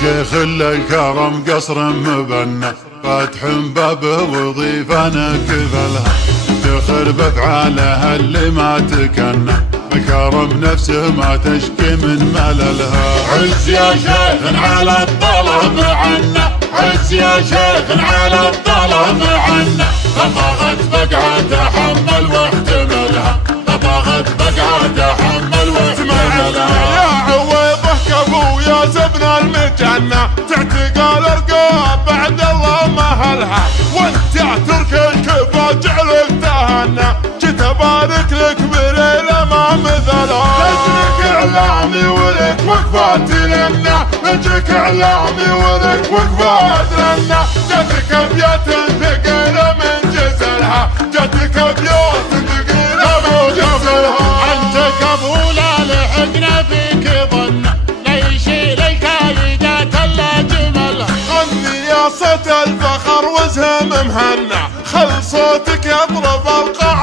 شيخ الكرم قصر مبنى فاتح بابه وظيفة كفلها افتخر بافعالها اللي ما تكنى بكرم نفسه ما تشكي من مللها. عز يا شيخ على الطلب عنا، عز يا شيخ على الطلب عنا، طبغت بقعة تحمل واحتملها، طبغت بقعة تحمل واحتملها. يا عويضه كفو يا زبن المجنة تعتقال الرقاب بعد الله مهلها، وانت يا ترك الكفا جعلك تهنى جيت ابارك لك بليلة ما مثلها. نجيك اعلامي ولك وقفات لنا، نجيك اعلامي ولك وقفات لنا، جاتك ابيات ثقيلة من جزلها، جاتك ابيات ثقيلة من جزلها. انت قبوله لحقنا فيك ظن ليش لك عيدات الا جملها. غني يا صوت الفخر وزهم مهنى خل صوتك يضرب القاع،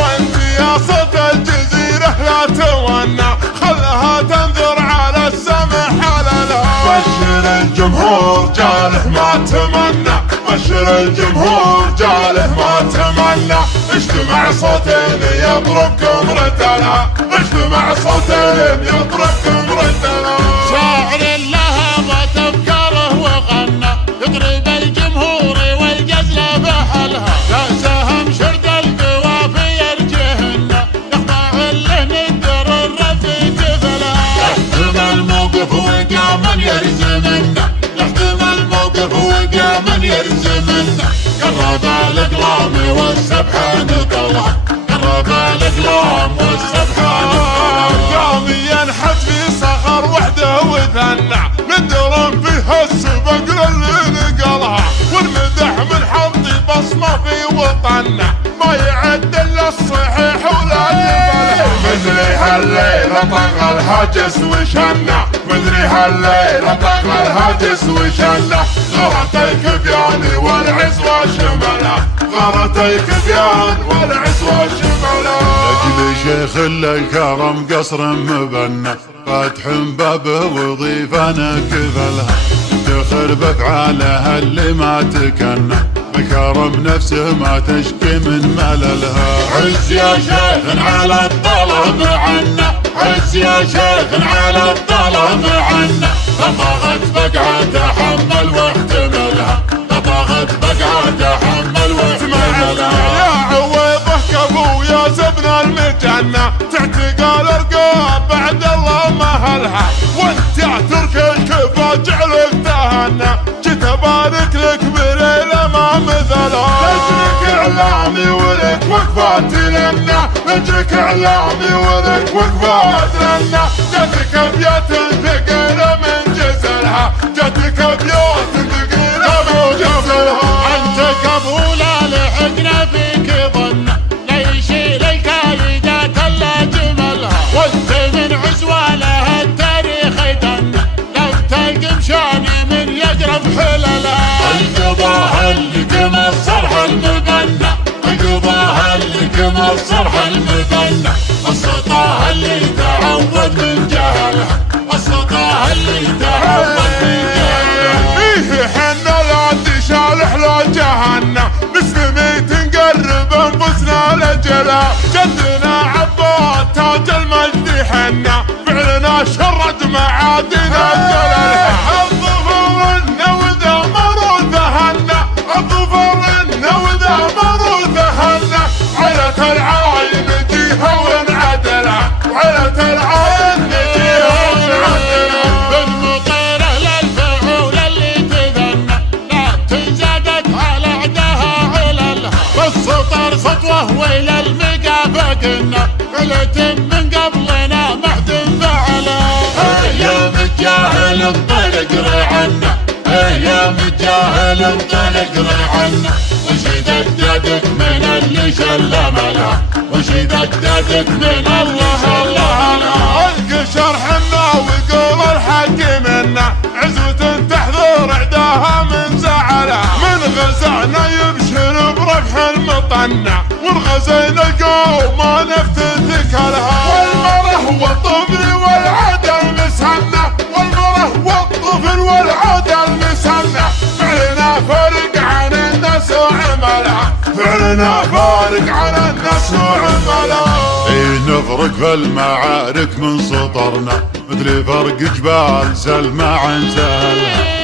وانت يا صوت الجزيرة لا تونى خلها تنذر على السمع حللها. بشر الجمهور جاله ما تمنى، بشر الجمهور جاله ما تمنى، اجتمع صوتين يضربكم ردنا، اجتمع صوتين يضربكم ردنا. شاعر لهبت افكاره وغنى يضرب الجمهور والجزل بحلها، لا سهم شرد القوافي يرجهن يخضع له ندر الرفي جفلها. يحتم الموقف وقام يرزمنا، يحتم الموقف وقام يرزمنا، قرب الاقلام والسبحه نقلها، قرب الاقلام والسبحه نقلها. قام ينحت في صخر وحده وثنى ندرم فيها السبق للي نقلها، والمدح من حطي بصمه في وطننا ما يعد الا الصحيح ولا يقبلها. مدري هالليلة طغى الهاجس وشنا، مدري هالليلة طغى الهاجس وشنا، غرت الكفيان والعزوة شملها، غرت الكفيان والعزوة شملها. لاجل شيخ الكرم قصر مبنى فاتح بابه وظيفة كفلها افتخر بافعالها اللي ما تكنى بكرم نفسه ما تشكي من مللها. عز يا شيخ على الطلب عنا، عز يا شيخ على الطلب عنا، طبغت بقعة تحمل واحتملها، طبغت بقعة تحمل واحتملها. يا عويضه كفو يا زبن المجنة تعتقال الرقاب بعد الله مهلها، وانت يا ترك الكفا جعلك تهنى جيت ابارك لك بليلة ما مثلها. نجيك اعلامي ولك وقفات لنا، نجيك اعلامي ولك وقفات لنا، جاتك ابيات ثقيلة من جزلها، جاتك ابيات ثقيلة من جزلها. انت قبوله لحقنا فيك ظن ليش لك عيدات الا جملها، وانت من عزوه لها التاريخ يدن لو تلقم شاني من يجرب حللها. القضاء اللي كما الصرح المبنى، القضاء اللي كما الصرح المبنى، السطاه اللي تعود من جهلها، السطاه اللي تعود من جهلها. ايه حنا لا تشالح لا جهنة نسلمي تنقرب انفسنا لجلها، جدنا عباد تاج المجد حنا فعلنا شرد معادنا جلالها. الظفر النوذة مروثهن، الظفر النوذة مروثهن، عيلة العاين جيها وانعدلها، عيلة العاين جيها وانعدلها. بالمطيره للفعول اللي تذنى لا تنزادت على عدها عللها، بالسطر سطوه والى المقافقنا علت من قبلنا محد فعلها. يا متجاهل انطلق رعنا، يا متجاهل انطلق رعنا، وش دقدقك من اللي شلم لها، وش دقدقك من اللي شلم لها. القشر حنا ويقول الحق منا عزوة تحضر عداها من زعلها، من غزانا يبشر بربح المطنع والغزين القوم ما نفتث ثكلها. والمره والطفل والعدل مسهنة، والمره والطفل كلنا فارق على الناس وعملها. نفرق في المعارك من سطرنا مثل فرق جبال سلمى عن سهلها.